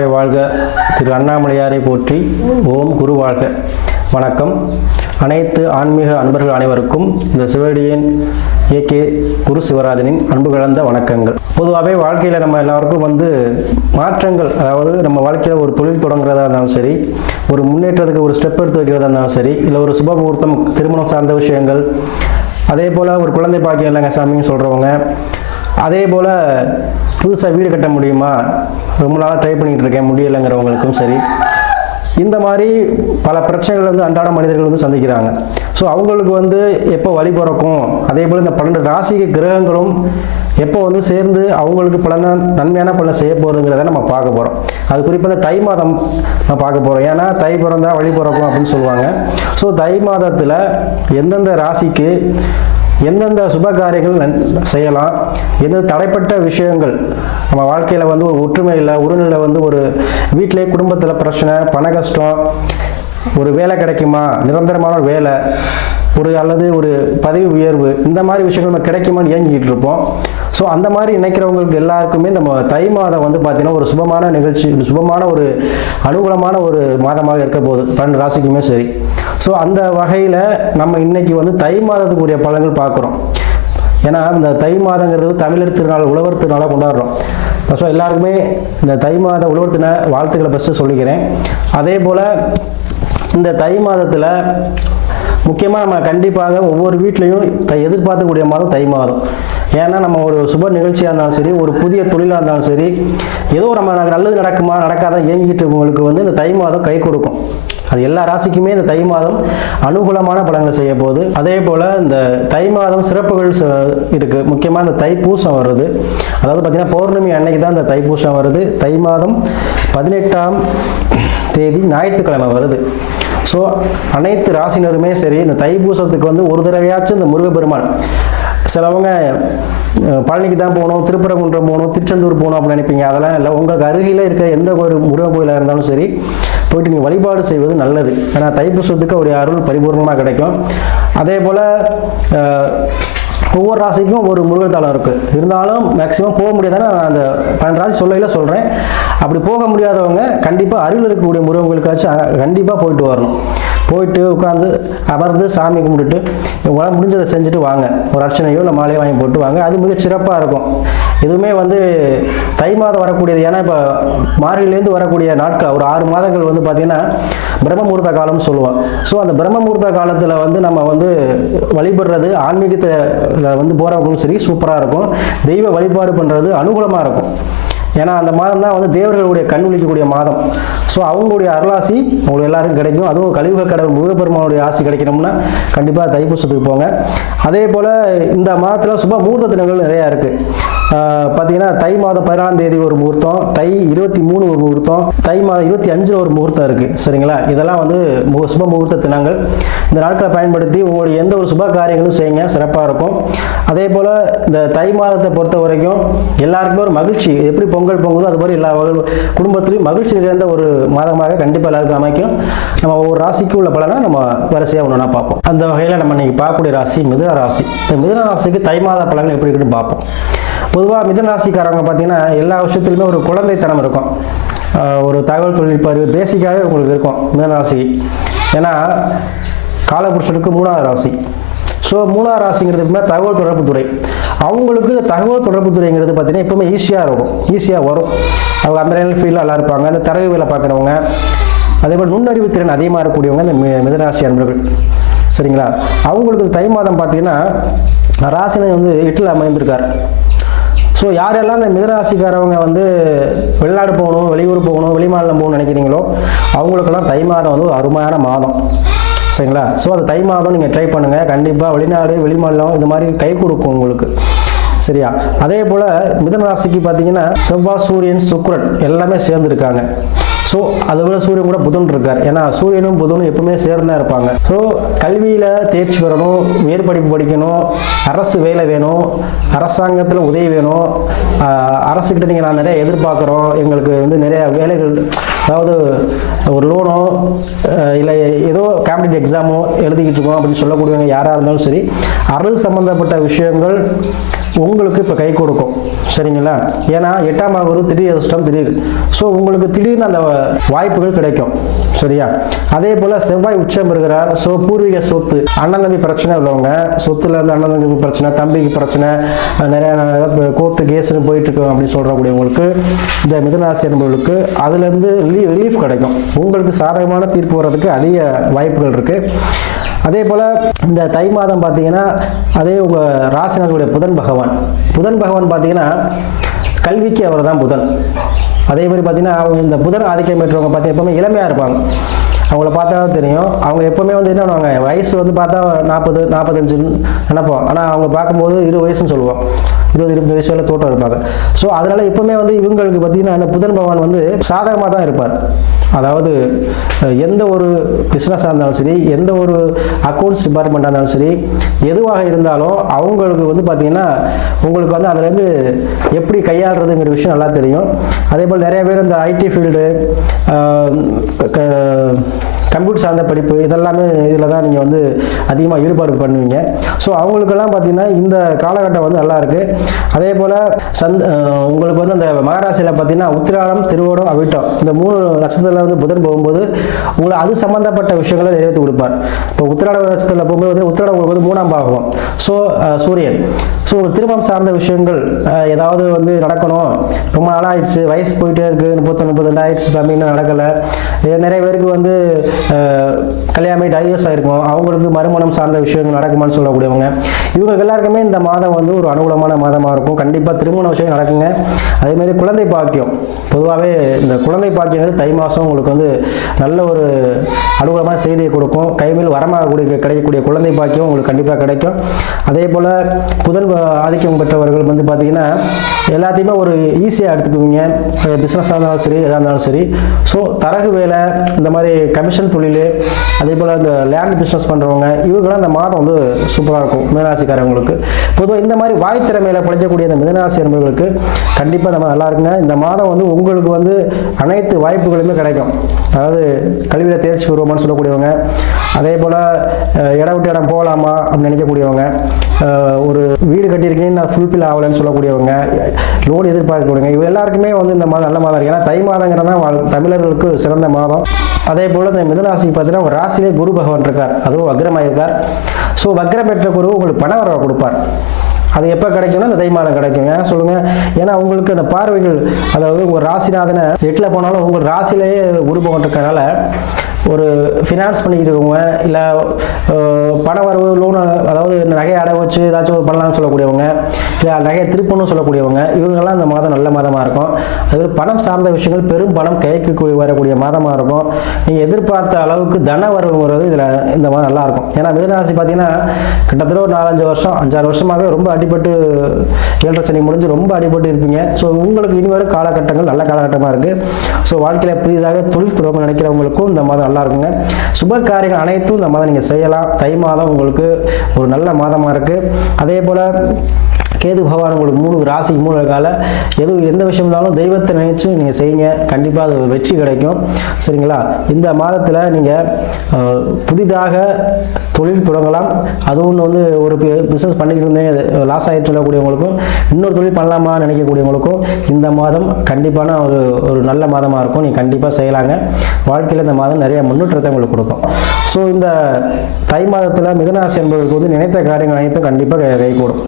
வாழ்க வாழ்க. திரு அண்ணாமலையாரை போற்றி ஓம் குரு வாழ்க. வணக்கம். அனைத்து ஆன்மீக அன்பர்கள் அனைவருக்கும் இந்த சிவடியின் ஏகே குரு சிவராஜனின் அன்பு கலந்த வணக்கங்கள். பொதுவாகவே வாழ்க்கையில் நம்ம எல்லாருக்கும் வந்து மாற்றங்கள் அதாவது நம்ம வாழ்க்கையில் ஒரு தொழில் தொடங்குறதா இருந்தாலும் சரி ஒரு முன்னேற்றத்துக்கு ஒரு ஸ்டெப் எடுத்து வைக்கிறதா இருந்தாலும் சரி இல்லை ஒரு சுப முகூர்த்தம் திருமணம் சார்ந்த விஷயங்கள் அதே போல் ஒரு குழந்தை பாக்கியம் இல்லைங்க சாமின்னு சொல்கிறவங்க அதே போல் புதுசாக வீடு கட்ட முடியுமா? ரொம்ப நாளாக ட்ரை பண்ணிகிட்டு இருக்கேன். முடியலைங்கிறவங்களுக்கும் சரி. இந்த மாதிரி பல பிரச்சனைகள் வந்து அன்றாட மனிதர்கள் வந்து சந்திக்கிறாங்க. ஸோ அவங்களுக்கு வந்து எப்போ வழி பிறக்கும்? அதே போல் இந்த பன்னெண்டு ராசிக்கு கிரகங்களும் எப்போ வந்து சேர்ந்து அவங்களுக்கு பல நன்மையான பலன் செய்ய போகிறதுங்கிறத நம்ம பார்க்க போகிறோம் அது குறிப்பாக இந்த தை மாதம் நம்ம பார்க்க போகிறோம் ஏன்னா தை பிறந்தால் வழி பிறக்கும் அப்படின்னு சொல்லுவாங்க. ஸோ தை மாதத்தில் எந்தெந்த ராசிக்கு எந்தெந்த சுப காரியங்கள் நன்- செய்யலாம் எந்த தடைப்பட்ட விஷயங்கள். நம்ம வாழ்க்கையில் வந்து ஒரு ஒற்றுமை இல்லை உறநிலை வந்து ஒரு வீட்டிலே குடும்பத்தில் பிரச்சனை பண கஷ்டம் ஒரு வேலை கிடைக்குமா? நிரந்தரமான ஒரு வேலை ஒரு அல்லது ஒரு பதவி உயர்வு இந்த மாதிரி விஷயங்கள் நம்ம கிடைக்குமான்னு இயங்கிக்கிட்டு இருப்போம். ஸோ அந்த மாதிரி நினைக்கிறவங்களுக்கு எல்லாருக்குமே நம்ம தை மாதம் வந்து பார்த்தீங்கன்னா ஒரு சுபமான நிகழ்ச்சி சுபமான ஒரு அனுகூலமான ஒரு மாதமாக இருக்க போகுது. பன்னெண்டு ராசிக்குமே சரி. ஸோ அந்த வகையில் நம்ம இன்னைக்கு வந்து தை மாதத்துக்குரிய பலன்கள் பார்க்குறோம் ஏன்னா இந்த தை மாதங்கிறது தமிழர் திருநாள் உழவர் திருநாளாக கொண்டாடுறோம். ஸோ எல்லாருக்குமே இந்த தை மாத உழவர் தின வாழ்த்துக்களை ஃபஸ்ட்டு சொல்லிக்கிறேன். அதே போல் இந்த தை மாதத்தில் முக்கியமாக நம்ம கண்டிப்பாக ஒவ்வொரு வீட்லேயும் த எதிர்பார்க்கக்கூடிய மாதம் தை மாதம். ஏன்னா நம்ம ஒரு சுப நிகழ்ச்சியாக இருந்தாலும் சரி ஒரு புதிய தொழிலாக இருந்தாலும் சரி ஏதோ நம்ம நல்லது நடக்குமா நடக்காத இயங்கிட்டு இருக்கவங்களுக்கு வந்து இந்த தை மாதம் கை கொடுக்கும். அது எல்லா ராசிக்குமே இந்த தை மாதம் அனுகூலமான பலன்களை செய்ய போகுது. அதே போல் இந்த தை மாதம் சிறப்புகள் இருக்குது முக்கியமாக இந்த தைப்பூசம் வருது. அதாவது பார்த்திங்கன்னா பௌர்ணமி அன்னைக்கு தான் இந்த தைப்பூசம் வருது. தை மாதம் பதினெட்டாம் தேதி ஞாயிற்றுக்கிழமை வருது. ஸோ அனைத்து ராசினருமே சரி இந்த தைப்பூசத்துக்கு வந்து ஒரு தடவையாச்சும் இந்த முருகப்பெருமான் சிலவங்க பழனிக்கு தான் போகணும் திருப்பரங்குன்றம் போகணும் திருச்செந்தூர் போகணும் அப்படின்னு நினைப்பீங்க. அதெல்லாம் இல்லை. உங்களுக்கு அருகில் இருக்கிற எந்த ஒரு முருகன் கோயிலாக இருந்தாலும் சரி போயிட்டு நீங்கள் வழிபாடு செய்வது நல்லது. ஏன்னா தைப்பூசத்துக்கு அவருடைய அருள் பரிபூர்ணமாக கிடைக்கும். அதே போல் ஒவ்வொரு ராசிக்கும் ஒரு முருகன் தலம் இருக்குது இருந்தாலும் மேக்ஸிமம் போக முடியாதானே நான் அந்த பன்னெண்டு ராசி சொல்லையில் சொல்கிறேன் அப்படி போக முடியாதவங்க கண்டிப்பாக அருகில் இருக்கக்கூடிய முருகங்களுக்காச்சும் கண்டிப்பாக போயிட்டு வரணும். போயிட்டு உட்காந்து அமர்ந்து சாமி கும்பிட்டுட்டு உங்களால் முடிஞ்சதை செஞ்சுட்டு வாங்க. ஒரு அர்ச்சனையோ இல்லை மாலையோ வாங்கி போட்டு வாங்க. அது மிக சிறப்பாக இருக்கும். எதுவுமே வந்து தை மாதம் வரக்கூடியது ஏன்னா இப்போ மார்கிலேருந்து வரக்கூடிய நாட்கள் ஒரு ஆறு மாதங்கள் வந்து பார்த்திங்கன்னா பிரம்மமூர்த்த காலம்னு சொல்லுவோம். ஸோ அந்த பிரம்மமூர்த்த காலத்தில் வந்து நம்ம வந்து வழிபடுறது ஆன்மீகத்தை வந்து போகிறவங்களும் சரி சூப்பராக இருக்கும். தெய்வ வழிபாடு பண்ணுறது அனுகூலமாக இருக்கும். ஏன்னா அந்த மாதம் தான் வந்து தேவர்களுடைய கண் விழிக்கக்கூடிய மாதம். ஸோ அவங்களுடைய அருளாசி உங்களுக்கு எல்லாருக்கும் கிடைக்கும். அதுவும் கழிவுக கடவுள் முருகப்பெருமானுடைய ஆசி கிடைக்கணும்னா கண்டிப்பாக தைப்பூசத்துக்கு போங்க. அதே போல் இந்த மாதத்தில் சுப முகூர்த்த தினங்கள் நிறையா இருக்குது பார்த்தீங்கன்னா தை மாதம் பதினாலாம் தேதி ஒரு முகூர்த்தம் தை இருபத்தி மூணு ஒரு முகூர்த்தம் தை மாதம் இருபத்தி அஞ்சில் ஒரு முகூர்த்தம் இருக்குது சரிங்களா? இதெல்லாம் வந்து மு- சுப முகூர்த்த தினங்கள். இந்த நாட்களை பயன்படுத்தி உங்களுடைய எந்த ஒரு சுப காரியங்களும் செய்யுங்க. சிறப்பாக இருக்கும். அதே போல் இந்த தை மாதத்தை பொறுத்த வரைக்கும் எல்லாருக்குமே ஒரு மகிழ்ச்சி. எப்படி பொங்கல் பொங்குதோ அது மாதிரி எல்லா வகை- குடும்பத்திலையும் மகிழ்ச்சி நிறைந்த ஒரு மாதமாக கண்டிப்பாக எல்லாருக்கும் அமைக்கும். நம்ம ஒவ்வொரு ராசிக்கு உள்ள பலனை நம்ம வரிசையாக ஒன்று பார்ப்போம். அந்த வகையில் நம்ம இன்றைக்கி பார்க்கக்கூடிய ராசி மிதுன ராசி. இந்த மிதுன ராசிக்கு தை மாத பலன்கள் எப்படி இருக்குன்னு பார்ப்போம். பொதுவாக மிதுன ராசிக்காரவங்க பார்த்தீங்கன்னா எல்லா விஷயத்துலையுமே ஒரு குழந்தைத்தனம் இருக்கும். ஒரு தகவல் தொழில்நுட்ப அறிவு பேசிக்காகவே உங்களுக்கு இருக்கும் மிதன ராசி ஏன்னா காலபுருஷனுக்கு மூணாவது ராசி. ஸோ மூலா ராசிங்கிறது எப்படின்னா தகவல் தொடர்பு துறை. அவங்களுக்கு இந்த தகவல் தொடர்பு துறைங்கிறது பார்த்தீங்கன்னா எப்பவுமே ஈஸியாக இருக்கும். ஈஸியாக வரும். அவங்க அந்த லைன் ஃபீல்டில் நல்லா இருப்பாங்க அந்த தரவு வேலை பார்க்குறவங்க. அதே போல் நுண்ணறிவு திறன் அதிகமாக இருக்கக்கூடியவங்க இந்த மி- அன்பர்கள். சரிங்களா? அவங்களுக்கு தை மாதம் பார்த்தீங்கன்னா ராசினை வந்து எட்டில் அமைந்திருக்கார். ஸோ யாரெல்லாம் இந்த மிதராசிக்காரவங்க வந்து வெளிநாடு போகணும் வெளியூர் போகணும் வெளிமாநிலம் போகணும்னு நினைக்கிறீங்களோ அவங்களுக்கெல்லாம் தை மாதம் வந்து ஒரு அருமையான மாதம். சரிங்களா? ஸோ அந்த தை மாதம் நீங்கள் ட்ரை பண்ணுங்கள் கண்டிப்பாக வெளிநாடு வெளிமாநிலம் இந்த மாதிரி கை கொடுக்கும் உங்களுக்கு. சரியா? அதே போல் மிதன ராசிக்கு பார்த்தீங்கன்னா செவ்வாய் சூரியன் சுக்ரன் எல்லாமே சேர்ந்துருக்காங்க. ஸோ அதை விட சூரியன் கூட புதன் இருக்கார். ஏன்னா சூரியனும் புதனும் எப்பவுமே சேர்ந்தா இருப்பாங்க. ஸோ கல்வியில் தேர்ச்சி பெறணும் மேற்படிப்பு படிக்கணும் அரசு வேலை வேணும் அரசாங்கத்தில் உதவி வேணும். அரசுக்கிட்ட நீங்கள் நான் நிறைய எதிர்பார்க்குறோம். எங்களுக்கு வந்து நிறைய வேலைகள் அதாவது ஒரு லோனோ இல்லை ஏதோ காம்படிட்டிவ் எக்ஸாமோ எழுதிக்கிட்டு இருக்கோம் அப்படின்னு சொல்லக்கூடியவங்க யாராக இருந்தாலும் சரி அரசு சம்மந்தப்பட்ட விஷயங்கள் உங்களுக்கு இப்போ கை கொடுக்கும். சரிங்களா? ஏன்னா எட்டாம் ஆகுறது திடீர் அதிர்ஷ்டம் திடீர். ஸோ உங்களுக்கு திடீர்னு அந்த வாய்ப்புகள் கிடைக்கும். சரியா? அதே போல் செவ்வாய் உச்சம் இருக்கிறார் ஸோ பூர்வீக சொத்து அண்ணன் தம்பி பிரச்சனை உள்ளவங்க சொத்துல இருந்து அண்ணன் தம்பி பிரச்சனை தம்பிக்கு பிரச்சனை நிறைய கோர்ட்டு கேஸ்னு போயிட்டு இருக்கோம் அப்படின்னு சொல்கிறக்கூடியவங்களுக்கு இந்த மிதனராசி என்பவர்களுக்கு அதுலேருந்து ரிலீஃப் கிடைக்கும். உங்களுக்கு சாதகமான தீர்ப்பு வர்றதுக்கு அதிக வாய்ப்புகள் இருக்குது அதே போல் இந்த தை மாதம் பார்த்தீங்கன்னா அதே உங்கள் ராசிநாதனுடைய புதன் பகவான். புதன் பகவான் பார்த்தீங்கன்னா கல்விக்கு அவர் தான் புதன். அதே மாதிரி பார்த்தீங்கன்னா அவங்க இந்த புதன் ஆதிக்கம் பெற்றவங்க பார்த்தீங்கன்னா எப்பவுமே இளமையாக இருப்பாங்க. அவங்கள பார்த்தா தெரியும். அவங்க எப்போவுமே வந்து என்ன பண்ணுவாங்க வயசு வந்து பார்த்தா நாற்பது நாற்பத்தஞ்சு நினைப்போம். ஆனால் அவங்க பார்க்கும்போது இருபது வயசுன்னு சொல்லுவோம். இருபது இருபத்தஞ்சு வயசு வரை தோட்டம் இருப்பாங்க. ஸோ அதனால் எப்பவுமே வந்து இவங்களுக்கு பார்த்தீங்கன்னா அந்த புதன் பகவான் வந்து சாதகமாக தான் இருப்பார். அதாவது எந்த ஒரு பிஸ்னஸாக இருந்தாலும் சரி எந்த ஒரு அக்கௌண்ட்ஸ் டிபார்ட்மெண்ட்டாக இருந்தாலும் சரி எதுவாக இருந்தாலும் அவங்களுக்கு வந்து பார்த்தீங்கன்னா உங்களுக்கு வந்து அதுலேருந்து எப்படி கையாளுறதுங்கிற விஷயம் நல்லா தெரியும். அதே போல் நிறைய பேர் இந்த ஐடி ஃபீல்டு கம்ப்யூட்டர் சார்ந்த படிப்பு இதெல்லாமே இதில் தான் நீங்கள் வந்து அதிகமாக ஈடுபாடு பண்ணுவீங்க. ஸோ அவங்களுக்கெல்லாம் பார்த்தீங்கன்னா இந்த காலகட்டம் வந்து நல்லாயிருக்கு அதே போல் சந்த் உங்களுக்கு வந்து அந்த மகராசியில் பார்த்தீங்கன்னா உத்திராடம் திருவோடம் அவிட்டம் இந்த மூணு நட்சத்திரத்தில் வந்து புதன் போகும்போது உங்களை அது சம்மந்தப்பட்ட விஷயங்களை நிறைவேற்றி கொடுப்பார். இப்போ உத்திராட நட்சத்திரத்தில் போகும்போது வந்து உத்திராடம் உங்களுக்கு வந்து மூணாம் பாகம் ஸோ சூரியன். ஸோ திருமணம் சார்ந்த விஷயங்கள் ஏதாவது வந்து நடக்கணும். ரொம்ப நாளாகிடுச்சு வயசு போயிட்டே இருக்குது முப்பத்தொன்று முப்பத்தெண்டு ஆயிடுச்சு. சாமி நடக்கலை. இது நிறைய பேருக்கு வந்து கல்யாணமே டைவர்ஸ் ஆகிருக்கும் அவங்களுக்கு மறுமணம் சார்ந்த விஷயங்கள் நடக்குமான்னு சொல்லக்கூடியவங்க. இவங்க எல்லாருக்குமே இந்த மாதம் வந்து ஒரு அனுகூலமான மாதமாக இருக்கும். கண்டிப்பாக திருமண விஷயம் நடக்குங்க. அதே மாதிரி குழந்தை பாக்கியம். பொதுவாகவே இந்த குழந்தை பாக்கியங்கள் தை மாதம் உங்களுக்கு வந்து நல்ல ஒரு அனுகூலமான செய்தியை கொடுக்கும். கைமேல் வரமாகக்கூடிய கிடைக்கக்கூடிய குழந்தை பாக்கியம் உங்களுக்கு கண்டிப்பாக கிடைக்கும். அதே போல் புதன் ஆதிக்கம் பெற்றவர்கள் வந்து பார்த்தீங்கன்னா எல்லாத்தையுமே ஒரு ஈஸியாக எடுத்துக்குவீங்க. பிஸ்னஸாக இருந்தாலும் சரி எதாக இருந்தாலும் சரி. ஸோ தரகு வேலை இந்த மாதிரி கமிஷன் தொழில் அதே போல் இந்த லேண்ட் பிஸ்னஸ் பண்ணுறவங்க இவங்களாம் இந்த மாதம் வந்து சூப்பராக இருக்கும் மீனராசிக்காரங்களுக்கு பொதுவாக இந்த மாதிரி வாய் திறமையில் பிழைக்கக்கூடிய இந்த மிதனராசி அன்பர்களுக்கு கண்டிப்பாக நம்ம நல்லா இருக்குங்க. இந்த மாதம் வந்து உங்களுக்கு வந்து அனைத்து வாய்ப்புகளுமே கிடைக்கும். அதாவது கல்வியில் தேர்ச்சி பெறுவோமான்னு சொல்லக்கூடியவங்க அதே போல் இடம் விட்டு இடம் போகலாமா அப்படின்னு நினைக்கக்கூடியவங்க ஒரு வீடு கட்டியிருக்கேன் நான் ஃபுல்ஃபில் ஆகலைன்னு சொல்லக்கூடியவங்க லோன் எதிர்பார்க்கக்கூடியவங்க இவங்க எல்லாருக்குமே வந்து இந்த மாதம் நல்ல மாதம் ஏன்னா தை மாதங்கிறதான் தமிழர்களுக்கு சிறந்த மாதம். அதே போல் இந்த மிதனராசிக்கு பார்த்தீங்கன்னா ஒரு ராசியிலே குரு பகவான் இருக்கார். அதுவும் வக்ரமாக இருக்கார். ஸோ வக்ரம் பெற்ற குரு உங்களுக்கு பண வரவை கொடுப்பார். அது எப்போ கிடைக்கும்னா இந்த தைமானம் கிடைக்கும் ஏன் சொல்லுங்க. ஏன்னா உங்களுக்கு அந்த பார்வைகள் அதாவது ஒரு ராசிநாதனை எட்டில் போனாலும் உங்கள் ராசியிலேயே குரு பகவான் ஒரு ஃபினான்ஸ் பண்ணிக்கிட்டு இருக்கவங்க இல்லை பண வரவு லோனு அதாவது நகையை அடை வச்சு ஏதாச்சும் ஒரு பண்ணலாம்னு சொல்லக்கூடியவங்க இல்லை நகையை திருப்பணும் சொல்லக்கூடியவங்க இவங்கெல்லாம் இந்த மாதம் நல்ல மாதமாக இருக்கும். அது பணம் சார்ந்த விஷயங்கள் பெரும் பணம் கைக்கு வரக்கூடிய மாதமாக இருக்கும். நீங்கள் எதிர்பார்த்த அளவுக்கு தன வரவுங்கிறது இதில் இந்த மாதம் நல்லாயிருக்கும் ஏன்னா மிதனராசி பார்த்தீங்கன்னா கிட்டத்தட்ட ஒரு நாலஞ்சு வருஷம் அஞ்சாறு வருஷமாகவே ரொம்ப அடிபட்டு ஏழரை சனி முடிஞ்சு ரொம்ப அடிபட்டு இருப்பீங்க. ஸோ உங்களுக்கு இனி வரும் காலகட்டங்கள் நல்ல காலகட்டமாக இருக்குது ஸோ வாழ்க்கையில் புதிதாக தொழில் தொடங்க நினைக்கிறவங்களுக்கும் இந்த மாதம் நல்லா இருக்குங்க சுப காரியங்கள் அனைத்தும் இந்த மாதம் நீங்கள் செய்யலாம். தை மாதம் உங்களுக்கு ஒரு நல்ல மாதமாக இருக்குது அதே போல் கேது பகவான் உங்களுக்கு மூணு ராசிக்கு மூணு கால எது எந்த விஷயம் இருந்தாலும் தெய்வத்தை நினைச்சு நீங்கள் செய்யுங்க. கண்டிப்பாக அது வெற்றி கிடைக்கும். சரிங்களா? இந்த மாதத்தில் நீங்கள் புதிதாக தொழில் தொடங்கலாம். அது ஒன்று வந்து ஒரு பிஸ்னஸ் பண்ணிக்கிட்டு இருந்தேன். லாஸ் ஆகிட்டு சொல்லக்கூடியவங்களுக்கும் இன்னொரு தொழில் பண்ணலாமா நினைக்கக்கூடியவங்களுக்கும் இந்த மாதம் கண்டிப்பான ஒரு ஒரு நல்ல மாதமாக இருக்கும். நீங்கள் கண்டிப்பாக செய்யலாங்க. வாழ்க்கையில் இந்த மாதம் நிறைய முன்னேற்றத்தை உங்களுக்கு கொடுக்கும். ஸோ இந்த தை மாதத்தில் மிதனாசி என்பதற்கு வந்து நினைத்த காரியங்கள் அனைத்தும் கண்டிப்பாக கை கூடும்